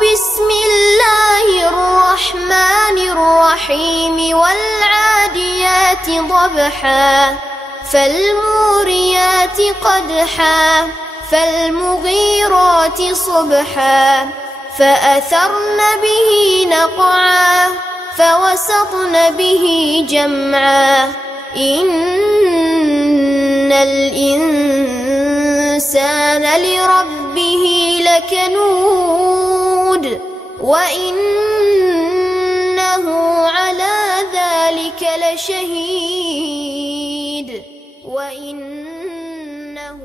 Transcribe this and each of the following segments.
بسم الله الرحمن الرحيم والعاديات ضبحا فالموريات قدحا فالمغيرات صبحا فأثرن به نقعا فوسطن به جمعا إن الإنسان لربه لكنود وإنه على ذلك لشهيد وإنه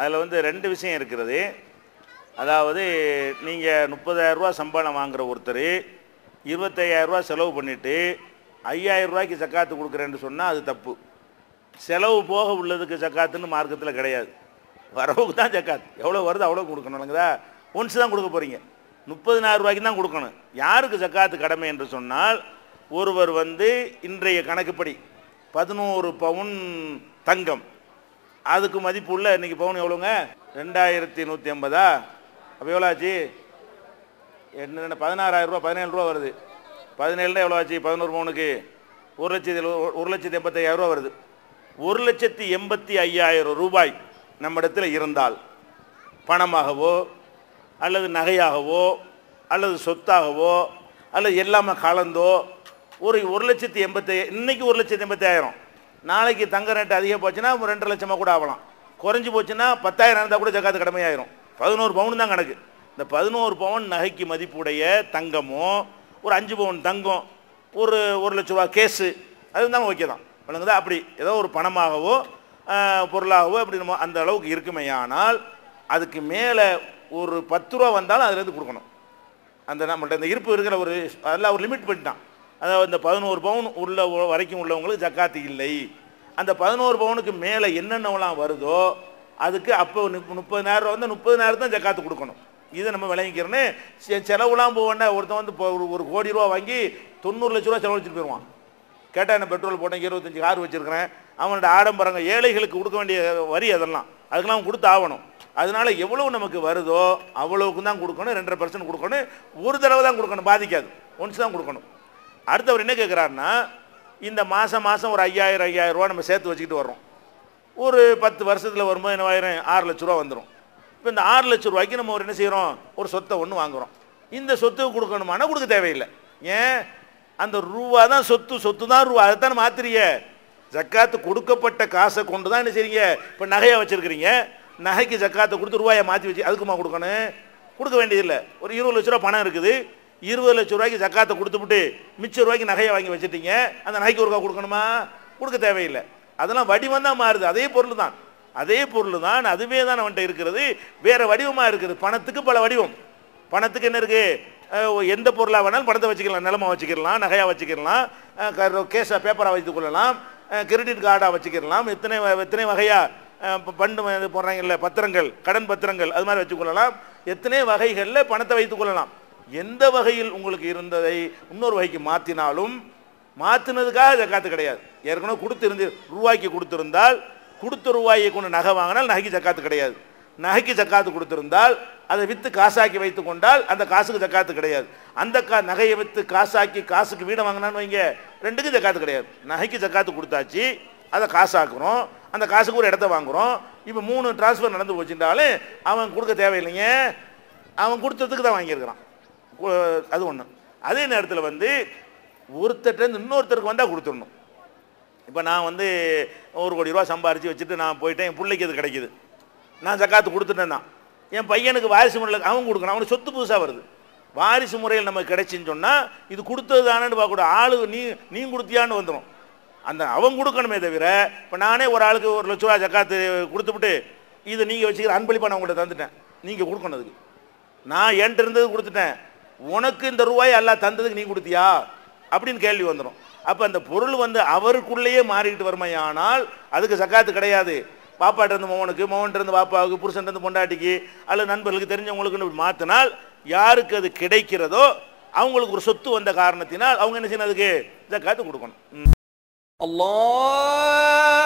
அதில் வந்து ரெண்டு விஷயம் இருக்கிறது. அதாவது நீங்கள் 30,000 ரூபா சம்பளம் வாங்குகிற ஒருத்தர் 25,000 ரூபா செலவு பண்ணிவிட்டு 5,000 ரூபாய்க்கு ஜக்காத்து கொடுக்குறேன்னு சொன்னால் அது தப்பு. செலவு போக உள்ளதுக்கு ஜக்காத்துன்னு மார்க்கத்தில் கிடையாது. வரவுக்கு தான் ஜக்காத். எவ்வளோ வருது அவ்வளோ கொடுக்கணும் இல்லைங்களா? ஒன்ஸ் தான் கொடுக்க போகிறீங்க. 30,000 ரூபாய்க்கு தான் கொடுக்கணும். யாருக்கு ஜக்காத்து கடமை என்று சொன்னால், ஒருவர் வந்து இன்றைய கணக்குப்படி 11 பவுன் தங்கம், அதுக்கு மதிப்பு உள்ள இன்றைக்கி பவுன் எவ்வளோங்க? 2,180. அப்போ எவ்வளோ ஆச்சு? என்ன 16,000 ரூபா 17 ரூபா வருது. 17 எவ்வளோ ஆச்சு? 11 பவுனுக்கு 1,85,000 ரூபா வருது. 1,85,000 ரூபாய் நம்ம இடத்துல இருந்தால், பணமாகவோ அல்லது நகையாகவோ அல்லது சொத்தாகவோ அல்லது எல்லாமே கலந்தோ ஒரு 1,80,000, இன்னைக்கு 1,85,000, நாளைக்கு தங்க ரேட்டு அதிகம் போச்சுன்னா 2,00,000 லட்சமாக கூட ஆகலாம். குறைஞ்சி போச்சுன்னா 10,000 இருந்தால் கூட ஜக்காத்து கடமையாயிரும். 11 பவுன் தான் கணக்கு. இந்த 11 பவுன் நகைக்கு மதிப்புடைய தங்கமோ, ஒரு 5 பவுன் தங்கம், ஒரு 1,00,000 ரூபா கேஸு, அது இருந்தால் ஓகே தான். வழங்குதா? அப்படி ஏதோ ஒரு பணமாகவோ பொருளாகவோ அப்படி நம்ம அந்த அளவுக்கு இருக்குமே. ஆனால் அதுக்கு மேலே ஒரு 10 ரூபா வந்தாலும் அதுலேருந்து கொடுக்கணும். அந்த நம்மள்ட்ட இந்த இருப்பு இருக்கிற ஒரு அதெல்லாம் ஒரு லிமிட் பண்ணிட்டான். அதாவது இந்த 11 பவுன் உள்ள வரைக்கும் உள்ளவங்களுக்கு ஜக்காத்து இல்லை. அந்த 11 பவுனுக்கு மேலே என்னென்னலாம் வருதோ அதுக்கு அப்போ 30,000 வந்து 30,000 தான் ஜக்காத்து கொடுக்கணும். இதை நம்ம விளங்கிக்கிறோன்னு செலவுலாம் போவேன்னா ஒருத்தன் வந்து ஒரு கோடி ரூபா வாங்கி 90 லட்ச ரூபா செலவழிச்சுட்டு போயிடுவான். கேட்டால் என்ன பெட்ரோல் போட்டேன், 25 கார் வச்சுருக்கிறேன், அவனோட ஆடம்பரங்க ஏழைகளுக்கு கொடுக்க வேண்டிய வரி அதெல்லாம் அதுக்கெல்லாம் கொடுத்து ஆகணும். அதனால எவ்வளவு நமக்கு வருதோ அவ்வளவுக்கு தான் கொடுக்கணும். 2.5% கொடுக்கணும். ஒரு தடவை தான் கொடுக்கணும், பாதிக்காது. ஒன்ஸ் தான் கொடுக்கணும். அடுத்தவர் என்ன கேட்குறாருன்னா, இந்த மாதம் ஒரு 5,000 ரூபா நம்ம சேர்த்து வச்சுக்கிட்டு வர்றோம். ஒரு 10 வருஷத்தில் வரும்போது என்ன ஆயிரம்? 6 லட்ச ரூபா வந்துடும். இப்போ இந்த 6 லட்ச ரூபாய்க்கு நம்ம ஒரு என்ன செய்கிறோம்? ஒரு சொத்தை ஒன்று வாங்குகிறோம். இந்த சொத்துக்கு கொடுக்கணுமானா கொடுக்க தேவையில்லை. ஏன்? அந்த ரூபா தான் சொத்து, சொத்து தான் ரூபா, அதைத்தானே மாத்திரிய. ஜக்காத்து கொடுக்கப்பட்ட காசை கொண்டு தான் என்ன செய்றீங்க? இப்போ நகையாக வச்சுருக்கிறீங்க, நகைக்கு ஜக்காத்தை கொடுத்து ரூபாயை மாற்றி வச்சு அதுக்குமா கொடுக்கணும்? கொடுக்க வேண்டியதில்லை. ஒரு 20 லட்ச ரூபா பணம் இருக்குது, 20 லட்ச ரூபாய்க்கு ஜக்காத்தை கொடுத்துவிட்டு மிச்ச ரூபாய்க்கு நகையை வாங்கி வச்சுட்டீங்க, அந்த நகைக்கு ஒருக்கா கொடுக்கணுமா? கொடுக்க தேவையில்லை. அதெல்லாம் வடிவம் தான் மாறுது, அதே பொருள் தான், அதே பொருள் தான், அதுவே தான் அவன்கிட்ட இருக்கிறது, வேற வடிவமாக இருக்குது. பணத்துக்கு பல வடிவம். பணத்துக்கு என்ன இருக்குது? எந்த பொருளாக வேணாலும் பணத்தை வச்சுக்கலாம், நிலமாக வச்சுக்கலாம், நகையாக வச்சுக்கலாம், கேஸாக பேப்பராக வைத்துக் கொள்ளலாம், கிரெடிட் கார்டாக வச்சுக்கலாம், எத்தனை வகையாக பண்டு போடுறாங்கல்ல பத்திரங்கள், கடன் பத்திரங்கள், அது மாதிரி வச்சுக்கொள்ளலாம். எத்தனை வகைகளில் பணத்தை வைத்துக் கொள்ளலாம். எந்த வகையில் உங்களுக்கு இருந்ததை இன்னொரு வகைக்கு மாற்றினாலும் மாற்றினதுக்காக ஜக்காத்து கிடையாது. ஏற்கனவே ரூபாய்க்கு கொடுத்திருந்தால் கொடுத்த ரூபாயை கொண்டு நகை வாங்கினால் நகைக்கு ஜக்காத்து கிடையாது. நகைக்கு ஜக்காத்து கொடுத்திருந்தால் அதை விற்று காசாக்கி வைத்து கொண்டால் அந்த காசுக்கு ஜக்காத்து கிடையாது. அந்த நகையை விற்று காசாக்கி காசுக்கு வீடை வாங்கினான்னு வைங்க, ரெண்டுக்கும் ஜக்காத்து கிடையாது. நகைக்கு ஜக்காத்து கொடுத்தாச்சு, அதை காசாக்குறோம், அந்த காசுக்கு ஒரு இடத்த வாங்குகிறோம். இப்போ 3 டிரான்ஸ்ஃபர் நடந்து போச்சுட்டாலும் அவன் கொடுக்க தேவையில்லைங்க, அவன் கொடுத்ததுக்கு தான் வாங்கியிருக்கிறான். அது ஒன்று. அதே நேரத்தில் வந்து ஒருத்தர்கிட்ட இன்னொருத்தருக்கு வந்தால் கொடுத்துடணும். இப்போ நான் வந்து 1 கோடி ரூபா சம்பாரித்து வச்சுட்டு நான் போயிட்டேன், என் பிள்ளைக்கு அது கிடைக்கிது, நான் ஜக்காத்து கொடுத்துட்டேன் தான். என் பையனுக்கு வாரிசு முறையில் அவன் கொடுக்கணும், அவனுக்கு சொத்து புதுசாக வருது. வாரிசு முறையில் நமக்கு கிடைச்சின்னு சொன்னால் இது கொடுத்தது தானேன்னு பார்க்கக்கூடாது. ஆளு நீ கொடுத்தியான்னு வந்துடும். அந்த அவன் கொடுக்கணுமே தவிர, இப்போ நானே ஒரு ஆளுக்கு 1 லட்ச ரூபா ஜக்காத்து கொடுத்துவிட்டு இதை நீங்கள் வச்சுக்கிற அன்பளிப்பாக நான் உங்கள்கிட்ட தந்துட்டேன், நீங்கள் கொடுக்கணுதுக்கு. நான் என்கிட்ட இருந்தது கொடுத்துட்டேன், உனக்கு இந்த ரூபாய் எல்லாம் தந்ததுக்கு நீ கொடுத்தியா அப்படின்னு கேள்வி வந்துடும். அப்போ அந்த பொருள் வந்து அவருக்குள்ளேயே மாறிக்கிட்டு வருமையானால் அதுக்கு சக்காத்து கிடையாது. பாப்பாட்ட இருந்து மோகனுக்கு, மோகன்ட்டு இருந்து பாப்பாவுக்கு, புருஷன் இருந்து பொண்டாட்டிக்கு அல்லது நண்பர்களுக்கு தெரிஞ்சவங்களுக்கு மாற்றினால் யாருக்கு அது கிடைக்கிறதோ அவங்களுக்கு ஒரு சொத்து வந்த காரணத்தினால் அவங்க என்ன செய்யணும், அதுக்கு ஜக்காத்து கொடுக்கணும். அல்லாஹ்